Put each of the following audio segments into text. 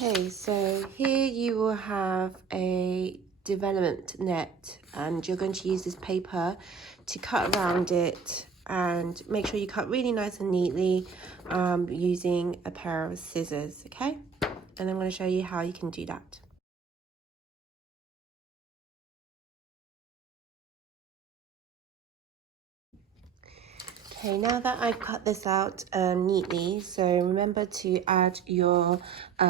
Okay, so here you will have a development net and you're going to use this paper to cut around it and make sure you cut really nice and neatly using a pair of scissors, okay? And I'm going to show you how you can do that. Okay, now that I've cut this out neatly, so remember to add your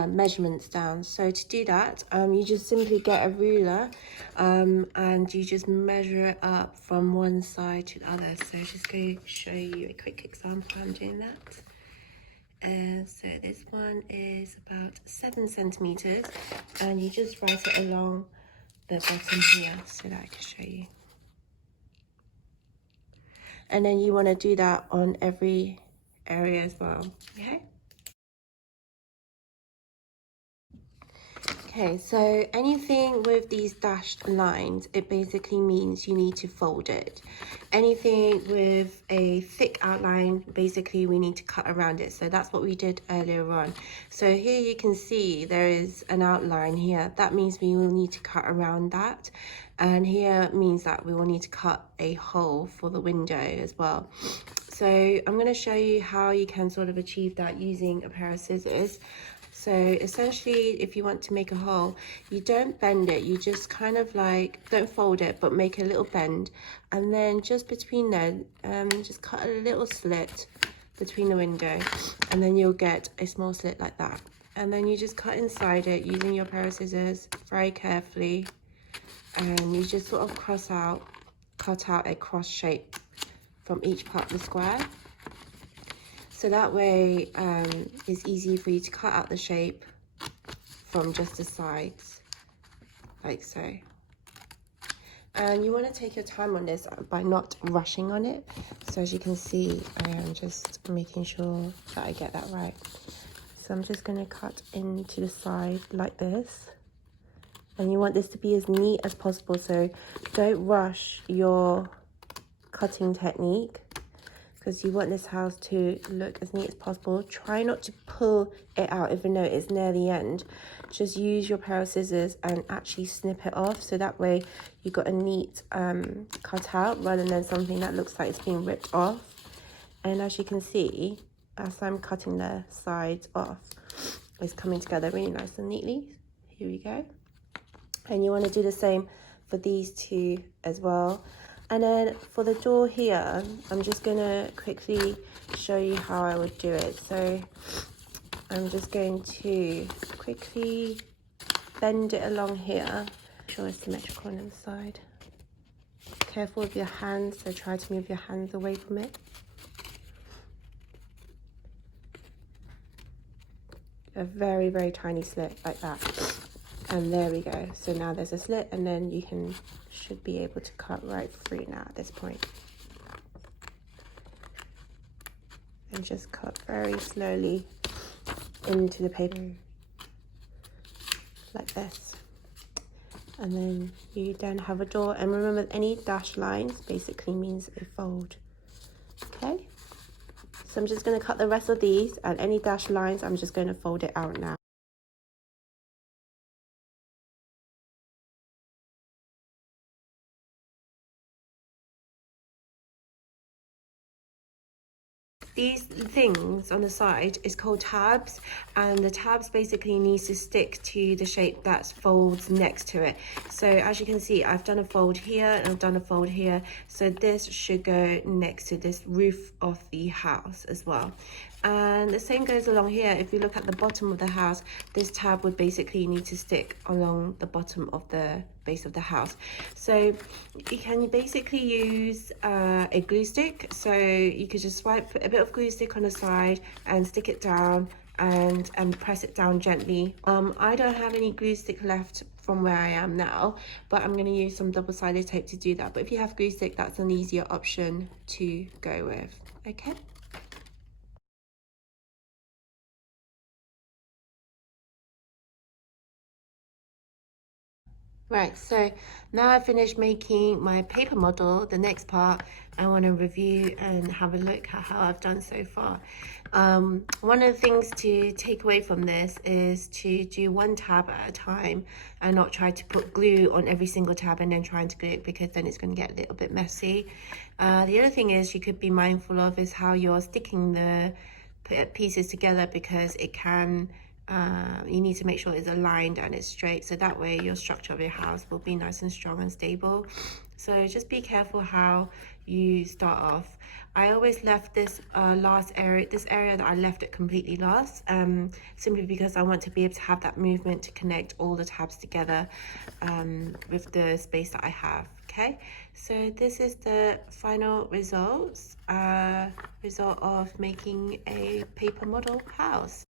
measurements down. So to do that, you just simply get a ruler and you just measure it up from one side to the other. So just going to show you a quick example how I'm doing that. So this one is about 7 centimeters and you just write it along the bottom here so that I can show you. And then you want to do that on every area as well, okay? Okay, so anything with these dashed lines, it basically means you need to fold it. Anything with a thick outline, basically we need to cut around it. So that's what we did earlier on. So here you can see there is an outline here. That means we will need to cut around that. And here means that we will need to cut a hole for the window as well. So I'm going to show you how you can sort of achieve that using a pair of scissors. So essentially, if you want to make a hole, you don't bend it, you just kind of like, don't fold it, but make a little bend. And then just between them, just cut a little slit between the window, and then you'll get a small slit like that. And then you just cut inside it using your pair of scissors very carefully. And you just sort of cut out a cross shape from each part of the square. So that way it's easy for you to cut out the shape from just the sides, like so. And you want to take your time on this by not rushing on it. So as you can see, I am just making sure that I get that right. So I'm just going to cut into the side like this. And you want this to be as neat as possible. So don't rush your cutting technique, because you want this house to look as neat as possible. Try not to pull it out even though it's near the end. Just use your pair of scissors and actually snip it off, so that way you've got a neat cut out rather than something that looks like it's being ripped off. And as you can see, as I'm cutting the sides off, it's coming together really nice and neatly. Here we go. And you want to do the same for these two as well. And then for the door here, I'm just going to quickly show you how I would do it. So I'm just going to quickly bend it along here. Make sure it's symmetrical on the side. Careful with your hands, so try to move your hands away from it. A very, very tiny slit like that. And there we go. So now there's a slit, and then you should be able to cut right through now at this point. And just cut very slowly into the paper like this. And then you then have a door. And remember, any dashed lines basically means a fold. Okay? So I'm just going to cut the rest of these, and any dashed lines, I'm just going to fold it out now. These things on the side is called tabs, and the tabs basically needs to stick to the shape that folds next to it. So as you can see, I've done a fold here and I've done a fold here. So this should go next to this roof of the house as well. And the same goes along here. If you look at the bottom of the house, this tab would basically need to stick along the bottom of the base of the house. So you can basically use a glue stick. So you could just put a bit of glue stick on the side and stick it down and press it down gently. I don't have any glue stick left from where I am now, but I'm going to use some double-sided tape to do that. But if you have glue stick, that's an easier option to go with. Okay. Right, so now I've finished making my paper model. The next part, I want to review and have a look at how I've done so far. One of the things to take away from this is to do one tab at a time and not try to put glue on every single tab and then trying to glue it, because then it's going to get a little bit messy. The other thing is you could be mindful of is how you're sticking the pieces together, because it can you need to make sure it's aligned and it's straight, so that way your structure of your house will be nice and strong and stable. So just be careful how you start off. I always left this this area that I left it completely last, simply because I want to be able to have that movement to connect all the tabs together with the space that I have. Okay, so this is the final result of making a paper model house.